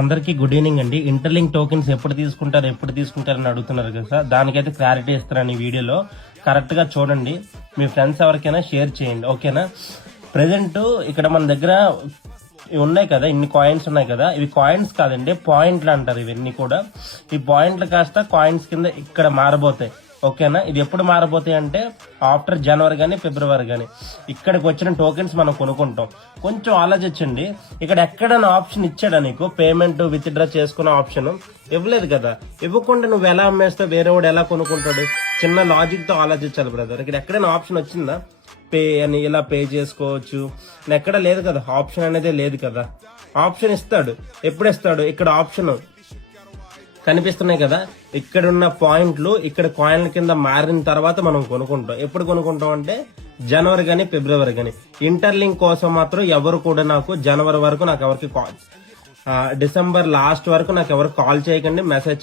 అందరికీ good evening అండి. Interlink tokens ఎప్పుడు తీసుకుంటారని అడుగుతున్నారు కదా, దానికైతే క్లారిటీ ఇస్తారని ఈ వీడియోలో. కరెక్ట్ గా చూడండి, మీ ఫ్రెండ్స్ ఎవరికైనా షేర్ చేయండి, ఓకేనా. ప్రెసెంట్ ఇక్కడ మన దగ్గర ఇవి ఉన్నాయి కదా, ఇన్ని కాయిన్స్ ఉన్నాయి కదా, ఇవి కాయిన్స్ కాదండి, పాయింట్లు అంటారు ఇవన్నీ కూడా. ఈ పాయింట్లు కాస్త కాయిన్స్ కింద ఇక్కడ మారబోతాయి, ఓకేనా. ఇది ఎప్పుడు మారబోతాయి అంటే ఆఫ్టర్ జనవరి కానీ ఫిబ్రవరి కానీ ఇక్కడికి వచ్చిన టోకెన్స్ మనం కొనుక్కుంటాం. కొంచెం ఆలోచించండి, ఇక్కడ ఎక్కడైనా ఆప్షన్ ఇచ్చాడా నీకు? పేమెంట్ విత్ డ్రా చేసుకునే ఆప్షన్ ఇవ్వలేదు కదా. ఇవ్వకుండా నువ్వు ఎలా అమ్మేస్తావు? వేరే వాడు ఎలా కొనుక్కుంటాడు? చిన్న లాజిక్ తో ఆలోచించాలి బ్రదర్. ఇక్కడ ఎక్కడైనా ఆప్షన్ వచ్చిందా పే అని, ఇలా పే చేసుకోవచ్చు? ఎక్కడ లేదు కదా, ఆప్షన్ అనేది లేదు కదా. ఆప్షన్ ఇస్తాడు, ఎప్పుడు ఇస్తాడు? ఇక్కడ ఆప్షన్ కనిపిస్తున్నాయి కదా, ఇక్కడున్న పాయింట్లు ఇక్కడ కాయిన్ల కింద మారిన తర్వాత మనం కొనుక్కుంటాం. ఎప్పుడు కొనుక్కుంటాం అంటే జనవరి కానీ ఫిబ్రవరి కానీ. ఇంటర్లింక్ కోసం మాత్రం ఎవరు కూడా నాకు జనవరి వరకు నాకు ఎవరికి డిసెంబర్ లాస్ట్ వరకు నాకు ఎవరు కాల్ చేయకండి, మెసేజ్